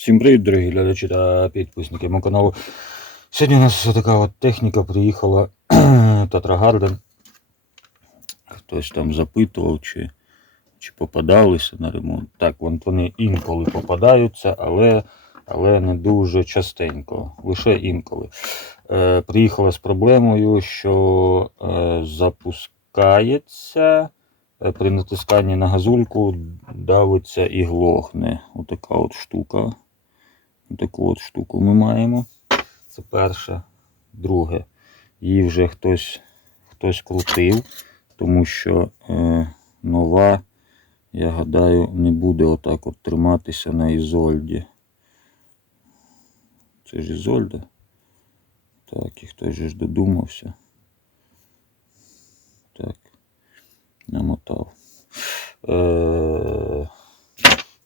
Всім привіт, дорогі глядачі та підписники мого каналу. Сьогодні у нас така от техніка приїхала Татра Гарден. Хтось там запитував, чи, чи попадалися на ремонт. Так, вони інколи попадаються, але, але не дуже частенько, лише інколи. Е, приїхала з проблемою, що е, запускається. е, При натисканні на газульку давиться і глохне. Отака от штука. Таку от штуку ми маємо. Це перше. Друге. Її вже хтось, хтось крутив, тому що е, нова, я гадаю, не буде отак от триматися на ізольді. Це ж ізольда. Так, і хтось же ж додумався. Так, намотав. Е,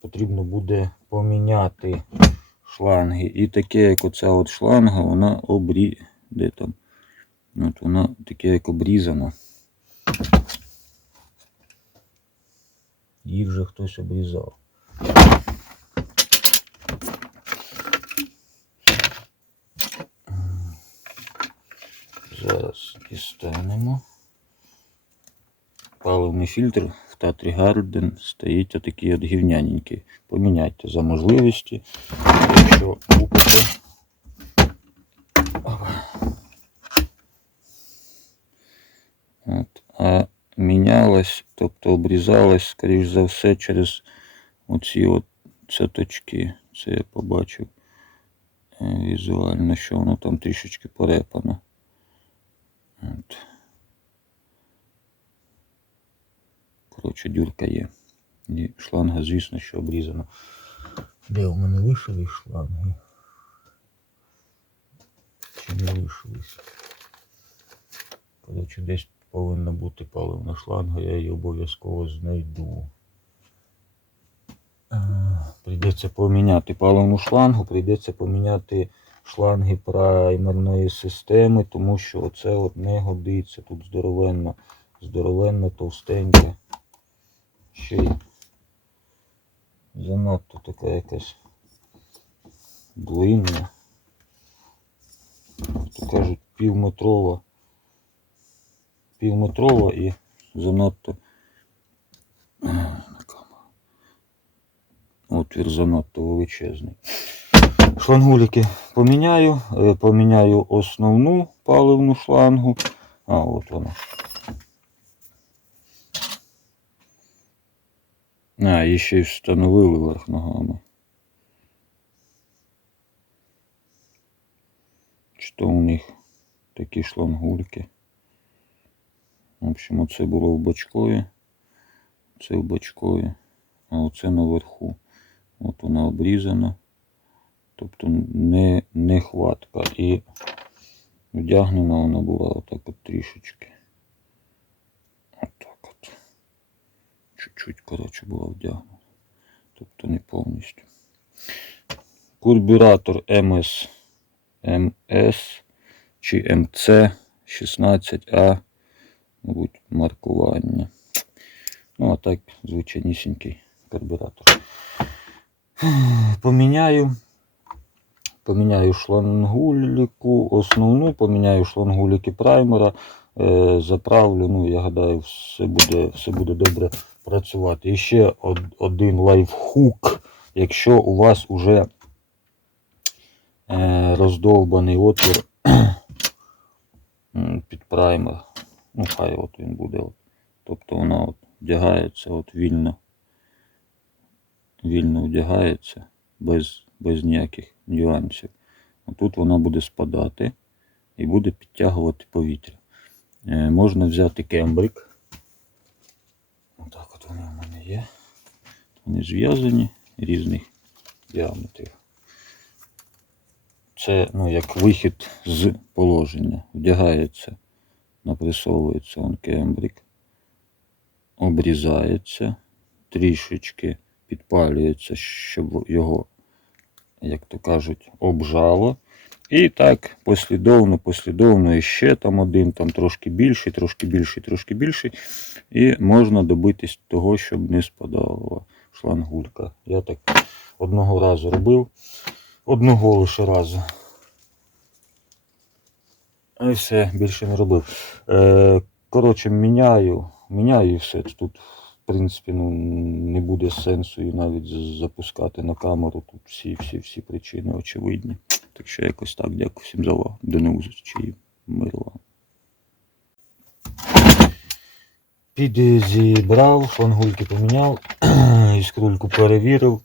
потрібно буде поміняти шланги. І таке, як оця от шланга, вона обрі... Де там? От вона таке, як обрізана. Її вже хтось обрізав. Зараз дістанемо. Паливний фільтр в Татрі Гарден стоїть отакий от гівняненький. Поміняйте за можливості. Якщо купите. От. А мінялась, тобто обрізалась, скоріш за все, через оці от цяточки. Це я побачив е, візуально, що воно там трішечки порепано. От. Коротше, дюрка є. І шланга, звісно, що обрізана. Де у мене вишили шланги? Чи не вишились? Коротше, десь повинна бути паливна шланга, я її обов'язково знайду. Е, Прийдеться поміняти паливну шлангу, прийдеться поміняти шланги праймерної системи, тому що оце от не годиться. Тут здоровенно, здоровенно, товстеньке. Ще й занадто така якась длинна. То кажуть, півметрова. Півметрова і занадто. Отвір занадто величезний. Шлангуліки поміняю. Е, Поміняю основну паливну шлангу. А, от вона. А, і ще й встановили верх ногами. Що у них такі шлангульки. В общем, оце було в бочкові. Це в бочкові. А оце наверху. От вона обрізана. Тобто не, не хватка. І вдягнена вона була отак от трішечки. Отак от. Чуть-чуть, коротше, була вдягнена. Тобто не повністю. Курбюратор МС, МС чи МЦ 16А, мабуть, маркування. Ну, а так, звичайнісінький карбюратор. Поміняю. Поміняю шлангуліку основну, поміняю шлангуліки праймера, е, заправлю, ну, я гадаю, все буде, все буде добре працювати. І ще один лайфхук, якщо у вас уже е, роздовбаний отвір під праймер, ну хай от він буде. Тобто вона от вдягається от вільно, вільно вдягається без, без ніяких нюансів. Тут вона буде спадати і буде підтягувати повітря. Е, можна взяти кембрик. Отак от вони в мене є. Вони зв'язані різних діаметрів. Це ну, як вихід з положення. Вдягається, напресовується он кембрик, обрізається, трішечки підпалюється, щоб його, як то кажуть, обжало. І так послідовно, послідовно і ще там один, там трошки більший, трошки більший, трошки більший. І можна добитись того, щоб не спадало шлангулька. Я так одного разу робив. Одного лише разу. І все, більше не робив. Е, коротше, міняю, міняю все. Тут, принципі, ну, не буде сенсу і навіть запускати на камеру. Тут всі, всі, всі причини очевидні. Так що якось так. Дякую всім за увагу. До нових зустрічей. Миру вам. Підзібрав, шлангульки поміняв, іскрульку перевірив.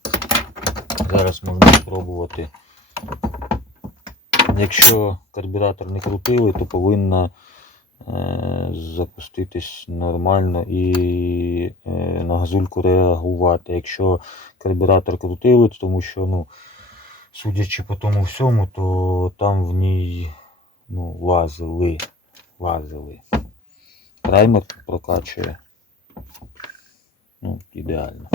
Зараз можна спробувати. Якщо карбюратор не крутили, то повинна запуститись нормально і е, на газульку реагувати. Якщо карбюратор крутили, тому що, ну, судячи по тому всьому, то там в ній ну, лазили. лазили. Праймер прокачує. Ну, ідеально.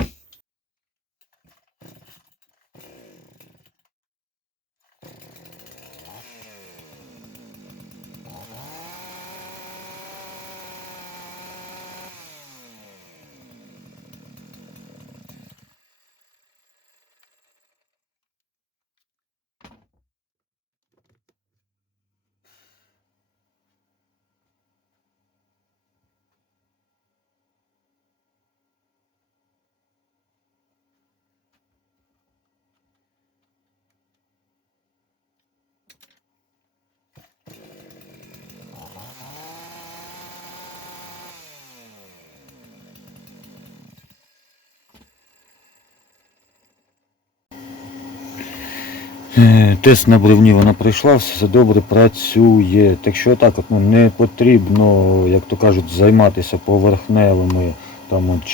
Тест на бревні вона пройшла, все добре працює. Так що так, от, ну, не потрібно, як то кажуть, займатися поверхневими там, от,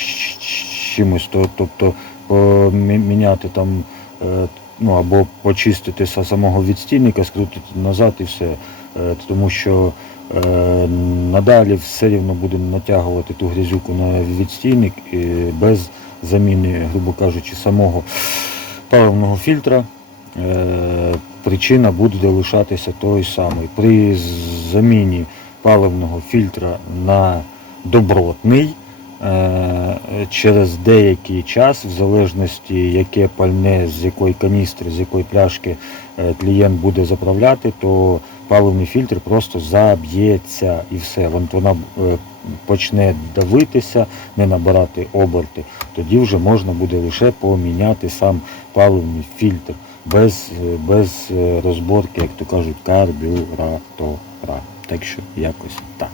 чимось, то, тобто поміняти там, е, ну, або почистити самого відстійника, скрутити назад і все. Е, Тому що е, надалі все рівно буде натягувати ту грязюку на відстійник е, без заміни, грубо кажучи, самого паливного фільтра. Е, причина буде лишатися той самий. При заміні паливного фільтра на добротний е, через деякий час, в залежності яке пальне, з якої каністри, з якої пляшки е, клієнт буде заправляти, то паливний фільтр просто заб'ється і все. Вона почне давитися, не набирати оберти. Тоді вже можна буде лише поміняти сам паливний фільтр без, без е, розборки, як то кажуть, карбюратора. Так що якось так.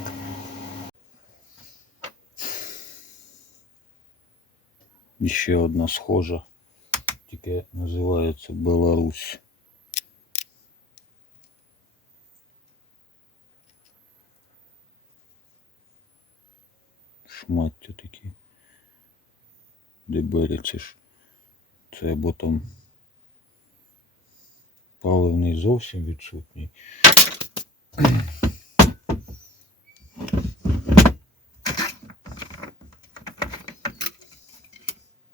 І ще одна схожа, тільки називається Беларусь. Шмаття такі. Дебелі, це ж. Це або там паливний зовсім відсутній.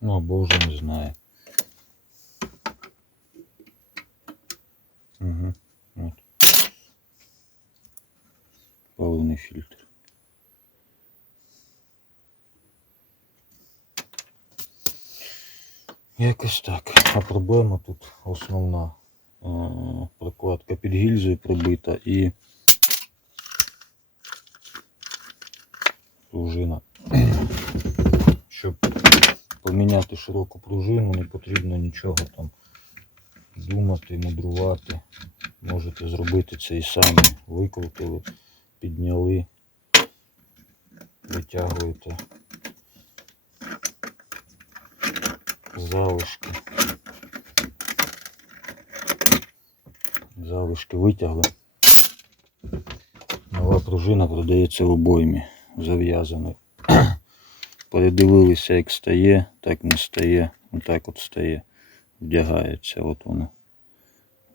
Ну, або вже не знаю. Угу. От. Паливний фільтр. Якось так. А проблема тут основна. Е, Прокладка під гільзою пробита і пружина. Щоб поміняти широку пружину, не потрібно нічого там думати, мудрувати. Можете зробити це і самі. Викрутили, підняли, витягуєте залишки. Залишки витягли. Нова пружина продається в обоймі зав'язаний. Передивилися, як стає, так не стає. Отак от стає. Вдягається. От воно.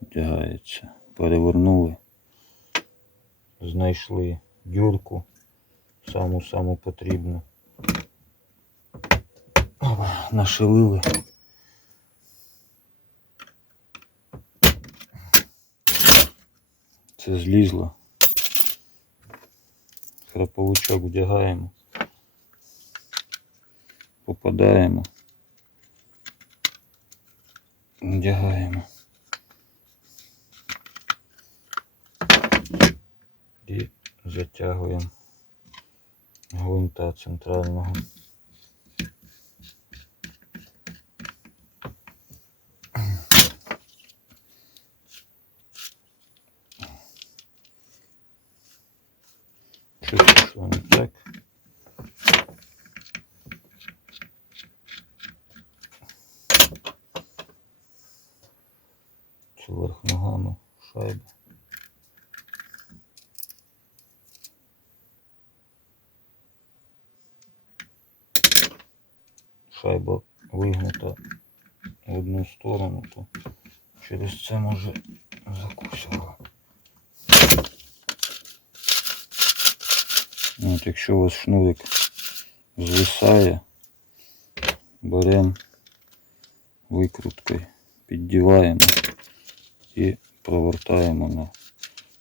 Вдягається. Перевернули. Знайшли дюрку. Саму-саму потрібну. Нашилили. Це злізло. Краповичок вдягаємо. Попадаємо. Вдягаємо. І затягуємо гвинта центрального. Чи верх ногами шайба. Шайба вигнута в одну сторону, то через це може закусувала. От, якщо у вас шнурик звисає, беремо викруткою, піддіваємо і провертаємо на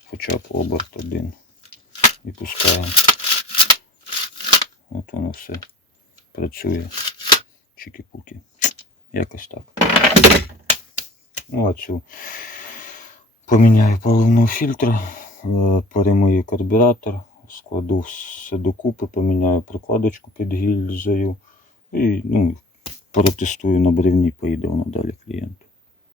хоча б оберт один і пускаємо. От воно все працює. Чики-пуки. Якось так. Ну, а цю поміняю паливного фільтра, е, перемию карбюратор, складу все докупи, поміняю прокладочку під гільзою і ну, протестую на бревні, поїде воно далі клієнту.